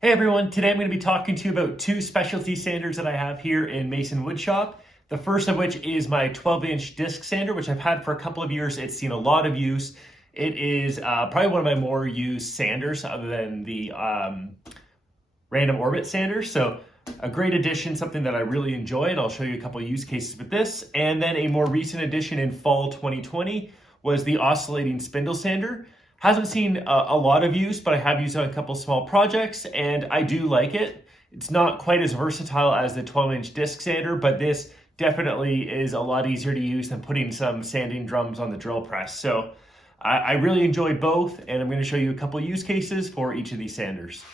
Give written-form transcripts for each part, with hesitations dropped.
Hey everyone, today I'm going to be talking to you about two specialty sanders that I have here in Mason Woodshop. The first of which is my 12-inch disc sander, which I've had for a couple of years. It's seen a lot of use. It is probably one of my more used sanders other than the random orbit sander. So a great addition, something that I really enjoy, and I'll show you a couple of use cases with this. And then a more recent addition in fall 2020 was the Oscillating Spindle sander. Hasn't seen a lot of use, but I have used it on a couple small projects, and I do like it. It's not quite as versatile as the 12-inch disc sander, but this definitely is a lot easier to use than putting some sanding drums on the drill press. So I really enjoy both, and I'm going to show you a couple use cases for each of these sanders.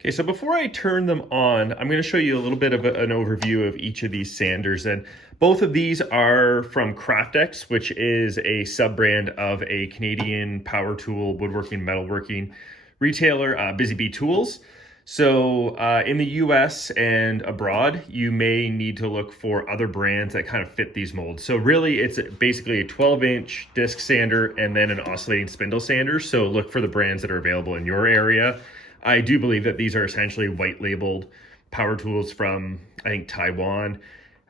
Okay, so before I turn them on, I'm going to show you a little bit of an overview of each of these sanders. And both of these are from Craftex, which is a sub-brand of a Canadian power tool, woodworking, metalworking retailer, Busy Bee Tools. So in the US and abroad, you may need to look for other brands that kind of fit these molds. So really, it's basically a 12-inch disc sander and then an oscillating spindle sander. So look for the brands that are available in your area. I do believe that these are essentially white labeled power tools from, I think, Taiwan.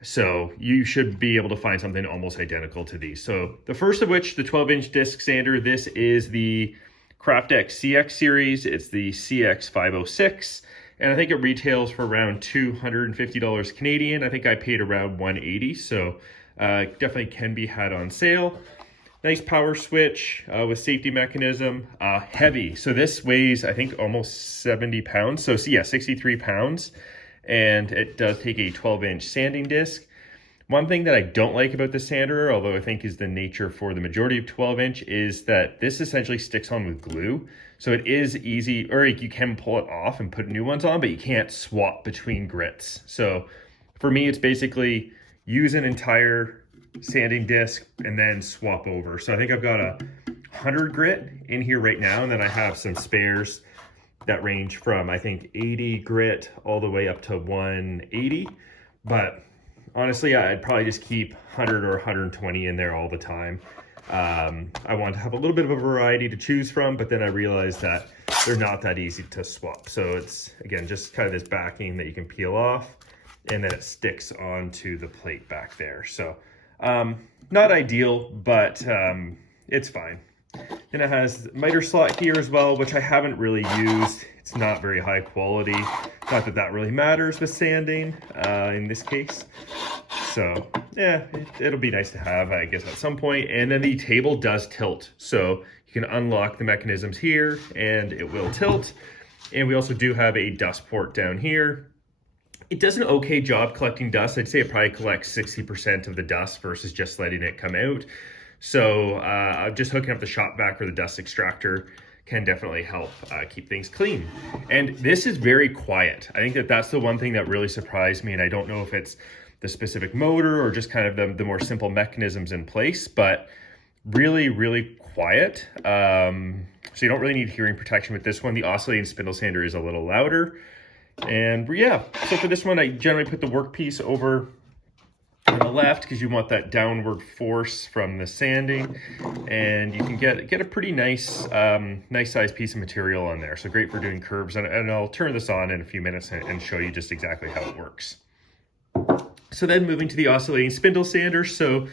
So you should be able to find something almost identical to these. So the first of which, the 12-inch disc sander, this is the Craftex CX series. It's the CX506. And I think it retails for around $250 Canadian. I think I paid around $180. So definitely can be had on sale. Nice power switch with safety mechanism, heavy. So this weighs, I think, almost 70 pounds. So yeah, 63 pounds. And it does take a 12-inch sanding disc. One thing that I don't like about the sander, although I think is the nature for the majority of 12-inch, is that this essentially sticks on with glue. So it is easy, or you can pull it off and put new ones on, but you can't swap between grits. So for me, it's basically use an entire sanding disc and then swap over. So I think I've got a 100 grit in here right now, and then I have some spares that range from, I think, 80 grit all the way up to 180. But honestly, I'd probably just keep 100 or 120 in there all the time. I want to have a little bit of a variety to choose from, but then I realized that they're not that easy to swap. So it's, again, just kind of this backing that you can peel off, and then it sticks onto the plate back there. So not ideal, but it's fine. And it has miter slot here as well, which I haven't really used. It's not very high quality. Not that that really matters with sanding in this case. So yeah, it'll be nice to have, I guess, at some point. And then the table does tilt. So you can unlock the mechanisms here and it will tilt. And we also do have a dust port down here. It does an okay job collecting dust. I'd say it probably collects 60% of the dust versus just letting it come out. So just hooking up the shop vac or the dust extractor can definitely help keep things clean. And this is very quiet. I think that that's the one thing that really surprised me. And I don't know if it's the specific motor or just kind of the more simple mechanisms in place, but really, really quiet. So you don't really need hearing protection with this one. The oscillating spindle sander is a little louder. And yeah, so for this one, I generally put the workpiece over on the left because you want that downward force from the sanding, and you can get a pretty nice nice sized piece of material on there. So great for doing curves, and I'll turn this on in a few minutes and show you just exactly how it works. So then moving to the oscillating spindle sander. So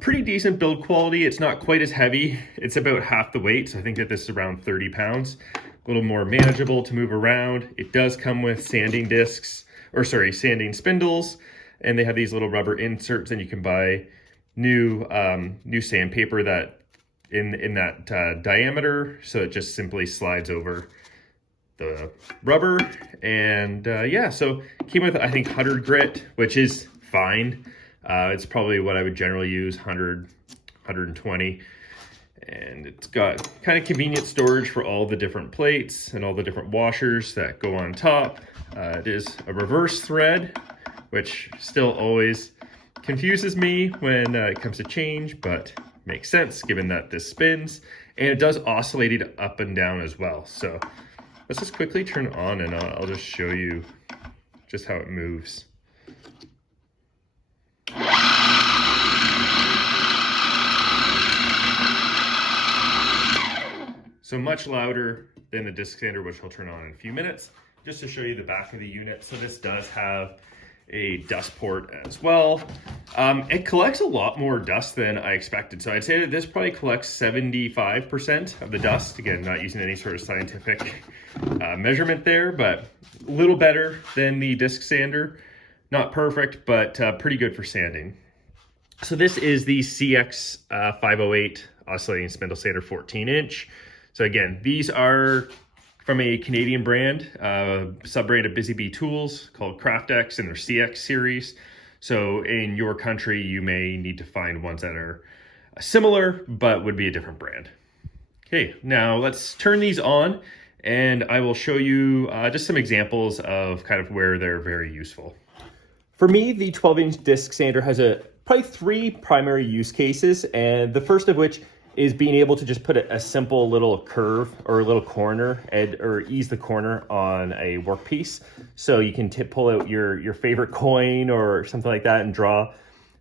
pretty decent build quality. It's not quite as heavy. It's about half the weight. So I think that this is around 30 pounds. A little more manageable to move around. It does come with sanding discs, or sorry, sanding spindles, and they have these little rubber inserts, and you can buy new sandpaper that in that diameter, so it just simply slides over the rubber. And yeah, so it came with, I think, 100 grit, which is fine. It's probably what I would generally use, 100, 120. And it's got kind of convenient storage for all the different plates and all the different washers that go on top. It is a reverse thread, which still always confuses me when it comes to change, but makes sense given that this spins. And it does oscillate it up and down as well. So let's just quickly turn it on, and I'll just show you just how it moves. So much louder than the disc sander, which I'll turn on in a few minutes, just to show you the back of the unit. So this does have a dust port as well. It collects a lot more dust than I expected. So I'd say that this probably collects 75% of the dust. Again, not using any sort of scientific measurement there, but a little better than the disc sander. Not perfect, but pretty good for sanding. So this is the CX508 Oscillating Spindle Sander 14-inch. So again, these are from a Canadian brand, sub-brand of Busy Bee Tools called Craftex and their CX series. So in your country, you may need to find ones that are similar, but would be a different brand. Okay, now let's turn these on and I will show you just some examples of kind of where they're very useful. For me, the 12-inch disc sander has probably 3 primary use cases, and the first of which is being able to just put a simple little curve or a little corner or ease the corner on a workpiece. So you can pull out your favorite coin or something like that and draw a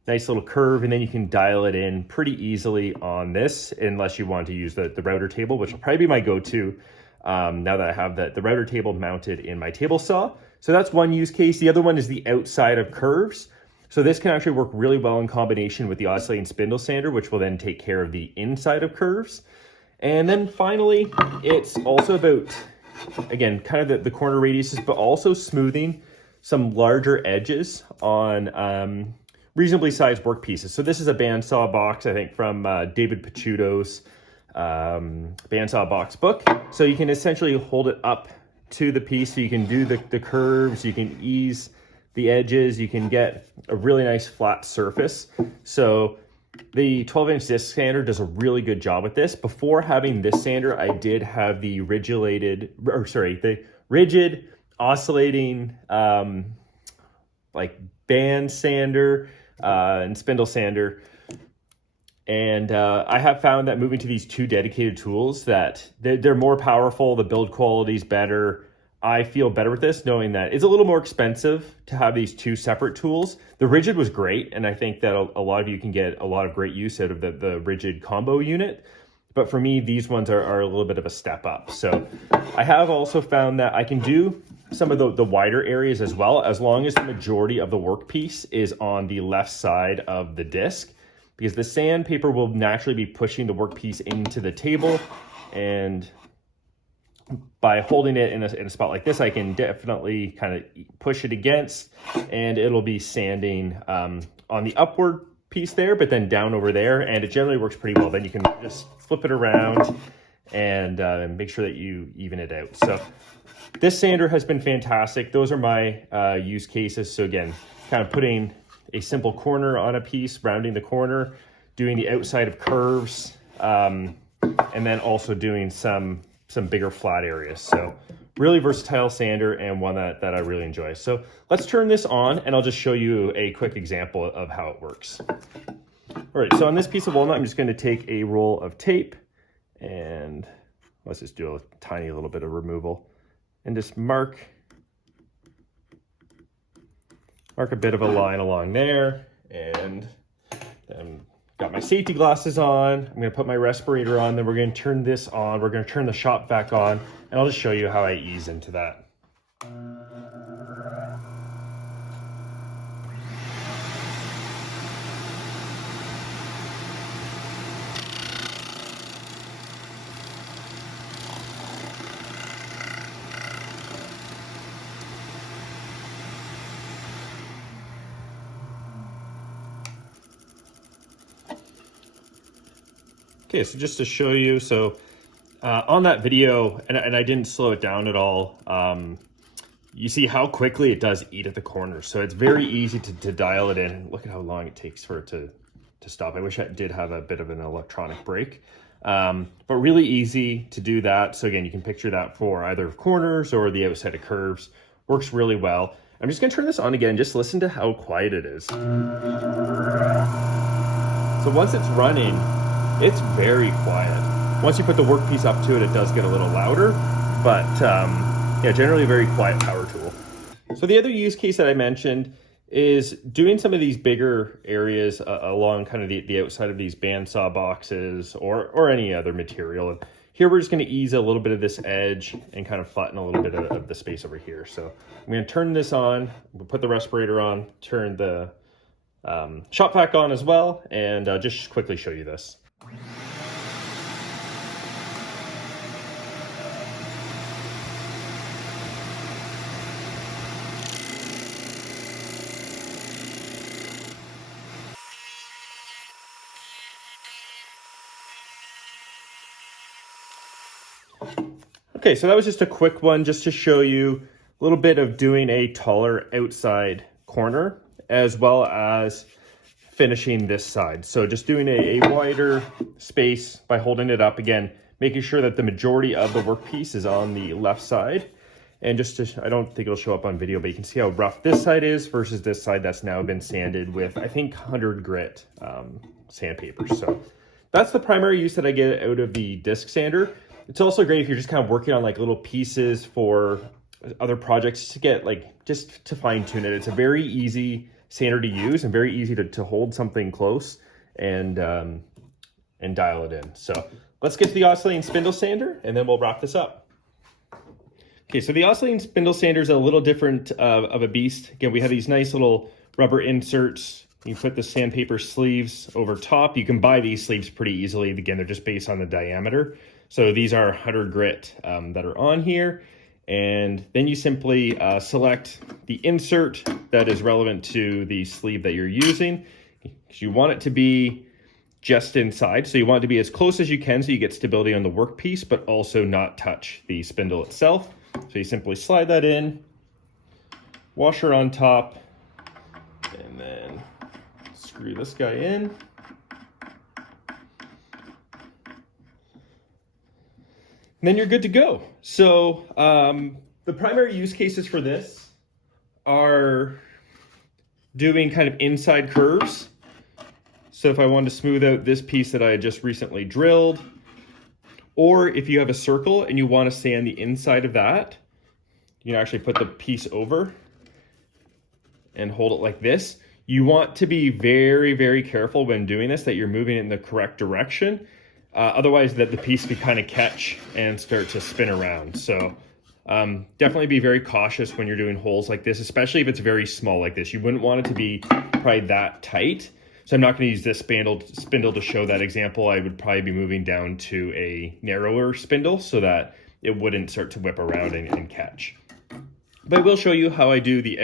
nice little curve, and then you can dial it in pretty easily on this, unless you want to use the router table, which will probably be my go-to now that I have the router table mounted in my table saw. So that's one use case. The other one is the outside of curves. So this can actually work really well in combination with the oscillating spindle sander, which will then take care of the inside of curves. And then finally, it's also about, again, kind of the corner radiuses, but also smoothing some larger edges on reasonably sized workpieces. So this is a bandsaw box, I think, from David Picciuto's bandsaw box book. So you can essentially hold it up to the piece, so you can do the curves, you can ease the edges, you can get a really nice flat surface. So the 12-inch disc sander does a really good job with this. Before having this sander, I did have the rigid oscillating like band sander and spindle sander. And I have found that moving to these 2 dedicated tools, that they're more powerful, the build quality is better. I feel better with this, knowing that it's a little more expensive to have these 2 separate tools. The rigid was great, and I think that a lot of you can get a lot of great use out of the rigid combo unit. But for me, these ones are a little bit of a step up. So I have also found that I can do some of the wider areas as well, as long as the majority of the workpiece is on the left side of the disc, because the sandpaper will naturally be pushing the workpiece into the table, and by holding it in a spot like this, I can definitely kind of push it against, and it'll be sanding on the upward piece there, but then down over there, and it generally works pretty well. Then you can just flip it around and make sure that you even it out. So this sander has been fantastic. Those are my use cases. So again, kind of putting a simple corner on a piece, rounding the corner, doing the outside of curves, and then also doing some bigger flat areas. So really versatile sander, and one that I really enjoy. So let's turn this on and I'll just show you a quick example of how it works. All right, so on this piece of walnut, I'm just going to take a roll of tape, and let's just do a tiny little bit of removal and just mark a bit of a line along there, and then got my safety glasses on. I'm going to put my respirator on, then we're going to turn this on. We're going to turn the shop vac on, and I'll just show you how I ease into that. Okay, so just to show you, so on that video, and I didn't slow it down at all, you see how quickly it does eat at the corners. So it's very easy to dial it in, and look at how long it takes for it to stop. I wish I did have a bit of an electronic brake, but really easy to do that. So again, you can picture that for either corners or the outside of curves. Works really well. I'm just gonna turn this on again, just listen to how quiet it is. So once it's running, it's very quiet. Once you put the workpiece up to it, it does get a little louder, but yeah, generally a very quiet power tool. So the other use case that I mentioned is doing some of these bigger areas along kind of the outside of these bandsaw boxes or any other material. Here we're just going to ease a little bit of this edge and kind of flatten a little bit of the space over here. So I'm going to turn this on, we'll put the respirator on, turn the shop vac on as well, and just quickly show you this. Okay, so that was just a quick one just to show you a little bit of doing a taller outside corner as well as finishing this side. So just doing a wider space by holding it up again, making sure that the majority of the workpiece is on the left side. And just to, I don't think it'll show up on video, but you can see how rough this side is versus this side that's now been sanded with, I think, 100 grit sandpaper. So that's the primary use that I get out of the disc sander. It's also great if you're just kind of working on like little pieces for other projects to get like, just to fine tune it. It's a very easy sander to use and very easy to hold something close and dial it in. So let's get to the oscillating spindle sander and then we'll wrap this up. Okay, so the oscillating spindle sander is a little different of a beast. Again, we have these nice little rubber inserts. You put the sandpaper sleeves over top. You can buy these sleeves pretty easily. Again, they're just based on the diameter. So these are 100 grit that are on here. And then you simply select the insert that is relevant to the sleeve that you're using. You want it to be just inside. So you want it to be as close as you can so you get stability on the workpiece, but also not touch the spindle itself. So you simply slide that in, washer on top, and then screw this guy in. And then you're good to go. So the primary use cases for this are doing kind of inside curves. So if I wanted to smooth out this piece that I had just recently drilled, or if you have a circle and you want to sand the inside of that, you can actually put the piece over and hold it like this. You want to be very, very careful when doing this that you're moving it in the correct direction. Otherwise, that the piece could kind of catch and start to spin around. So definitely be very cautious when you're doing holes like this, especially if it's very small like this. You wouldn't want it to be probably that tight. So I'm not going to use this spindle to show that example. I would probably be moving down to a narrower spindle so that it wouldn't start to whip around and catch. But I will show you how I do the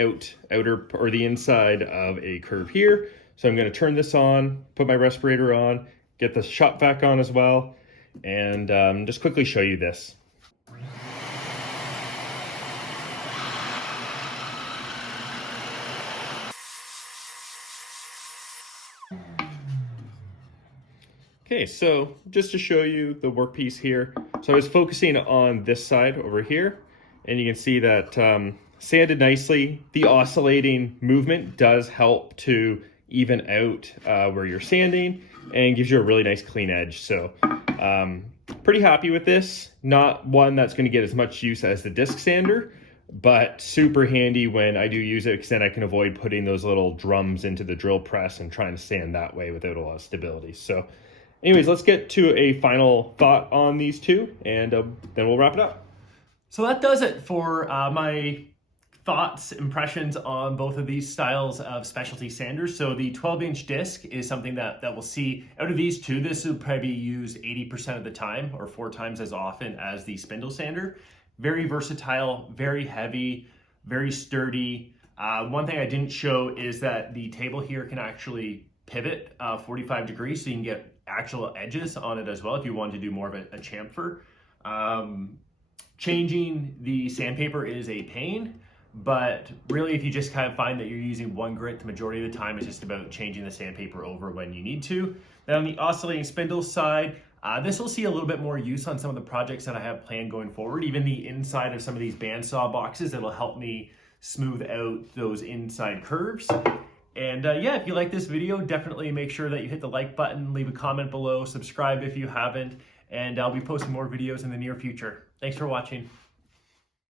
outer or the inside of a curve here. So I'm going to turn this on, put my respirator on, get the shop vac on as well, and just quickly show you this. Okay, so just to show you the workpiece here. So I was focusing on this side over here, and you can see that sanded nicely. The oscillating movement does help to even out where you're sanding and gives you a really nice clean edge. So pretty happy with this. Not one that's going to get as much use as the disc sander, but super handy when I do use it because then I can avoid putting those little drums into the drill press and trying to sand that way without a lot of stability. So anyways, let's get to a final thought on these two, and then we'll wrap it up. So that does it for my thoughts, impressions on both of these styles of specialty sanders. So the 12-inch disc is something that we'll see out of these two. This will probably be used 80% of the time or 4 times as often as the spindle sander. Very versatile, very heavy, very sturdy. One thing I didn't show is that the table here can actually pivot 45 degrees so you can get actual edges on it as well if you want to do more of a chamfer. Changing the sandpaper is a pain, but really if you just kind of find that you're using one grit the majority of the time, it's just about changing the sandpaper over when you need to. Then on the oscillating spindle side, this will see a little bit more use on some of the projects that I have planned going forward. Even the inside of some of these bandsaw boxes, that'll help me smooth out those inside curves. And yeah, if you like this video, definitely make sure that you hit the like button, leave a comment below, subscribe if you haven't, and I'll be posting more videos in the near future. Thanks for watching.